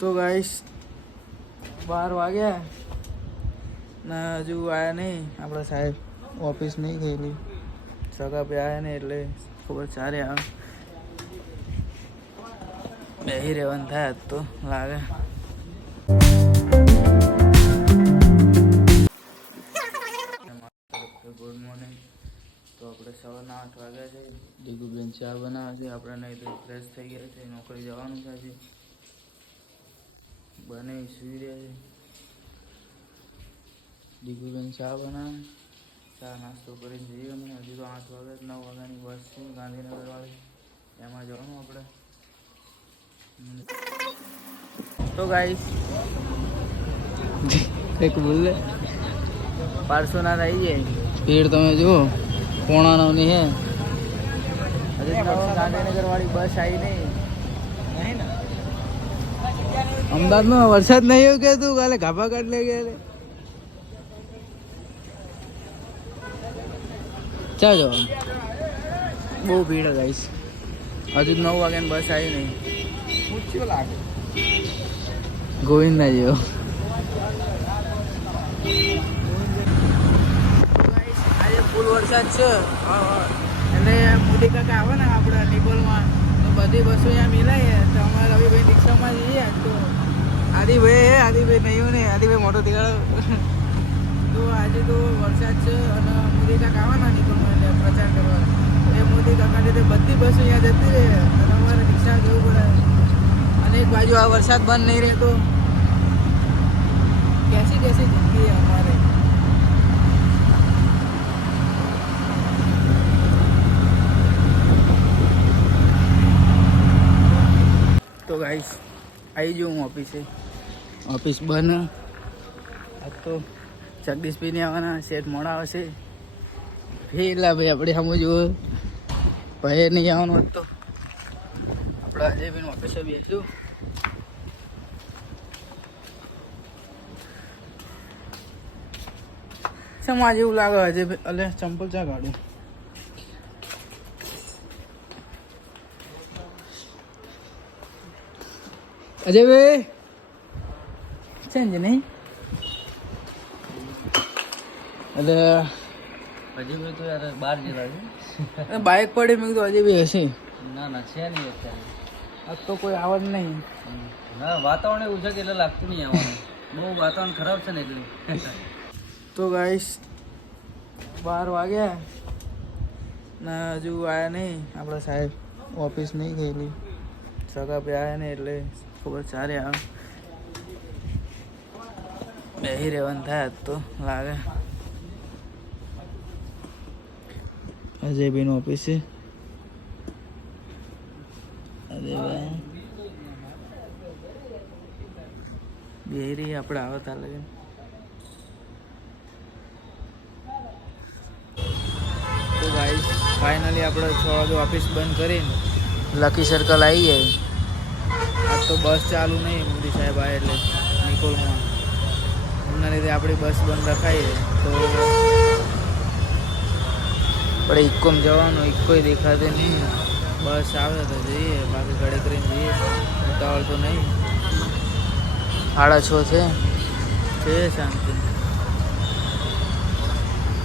તો ગાઈસ 12 વાગ્યા ને હજુ આવ્યા નહીં. આપણા સાહેબ ઓફિસ નહીં ગયેલી, સગા પે આવ્યા નહીં એટલે ખબર ચારે આવે. બેહી રહેવાનું થાય તો લાગે. Good morning. તો આપણે સવારના 8 વાગ્યા છે. દીગુબેન ચા બનાવે છે. આપણે નહીં તો ફ્રેશ થઈ ગયા છે, નોકરી જવાનું છે આજે. બને સુઈ રહ્યા છે. દીગુબેન ચા બનાવે, ચા નાસ્તો કરીને જઈએ અમે. હજુ તો 8 વાગ્યા 9 વાગ્યાની બસ છે ગાંધીનગર વાળી, એમાં જવાનું આપણે. તો ગાઈસ એક બોલે પાર્સોનાથ આવી જાય. ભીડ તમે જુઓ, પોણા 9 ની હે. હજુ ગાંધીનગર વાળી બસ આવી નહીં. અમદાવાદમાં વરસાદ નહીં એવું કે તું કાલે ગાભા કાઢ લે ગયા ચા જવાનું. બહુ ભીડ ગાઈસ. હજુ 9 વાગ્યાની બસ આવી નહીં. પૂછ્યો લાગે ગોવિંદા જેવો. આજે ફૂલ વરસાદ છે એટલે મોદી કાકા આવે ને આપણા નિકોલમાં તો બધી બસો અહીંયા મિલાય. તો અમારે રવિભાઈ રિક્ષામાં જઈએ. તો આદિભાઈ નહીં ને આદિભાઈ મોટો દેખાડો. તો આજે તો વરસાદ છે અને મોદી કાકા આવવાના નિકોલમાં એટલે પ્રચાર કરવા. એ મોદી કાકા લીધે બધી બસો અહીંયા જતી રહે અને અમારે રિક્ષા જવું પડે. અને એક બાજુ આ વરસાદ બંધ નહીં રહેતો. कैसी જિંદગી અમારે. તો ગાઈસ આવી જાઉં હું ઓફિસે. ઓફિસ બંધ. આ તો જગદીશ પીને આવવાના. શેઠ મોડા આવશે. ફેલા ભાઈ આપણે સમજવું ભાઈ નહીં આવવાનું હોત તો આપણે આજે બી ઓફિસે બેસું. સમાજ એવું લાગે હજે અલે ચંપલ ચા કાઢું. અજય ભાઈ છે ને નહીં એટલે અજયભાઈ તો યાર 12 જેવા છે. બાઇક પડે મેં કીધું અજય ભાઈ હશે. ના છે નહીં અત્યારે. આજ તો કોઈ આવડ નહીં. ના વાતાવરણ એવું છે કે એટલે લાગતું નહીં આવવાનું. બહુ વાતાવરણ ખરાબ છે ને એટલે. તો ગાઈસ 12 વાગ્યા ને હજુ આવ્યા નહીં. આપણા સાહેબ ઓફિસ નહીં ગયેલી, સગા પે આવ્યા નહીં એટલે ખબર ચારે આવે. બેહી રહેવાનું થાય તો લાગે. અજયભાઈનું ઓફિસ છે. અજયભાઈ બેહી રહી આપણે આવતા લાગે. તો ગાઈસ ફાઇનલી આપણે 6 વાગે ઓફિસ બંધ કરીને લકી સર્કલ આવી જાય. આજ તો બસ ચાલુ નહીં. મોદી સાહેબ આવે એટલે નિકોલમાં એમના લીધે આપણી બસ બંધ રખાઈએ. તો આપણે ઇક્કોમ જવાનું. ઇક્કોય દેખાતે નહીં. બસ આવે તો જઈએ, બાકી ઘડે કરીને જઈએ. ઉતાવળ તો નહીં. 6:30 છે શાંતિ.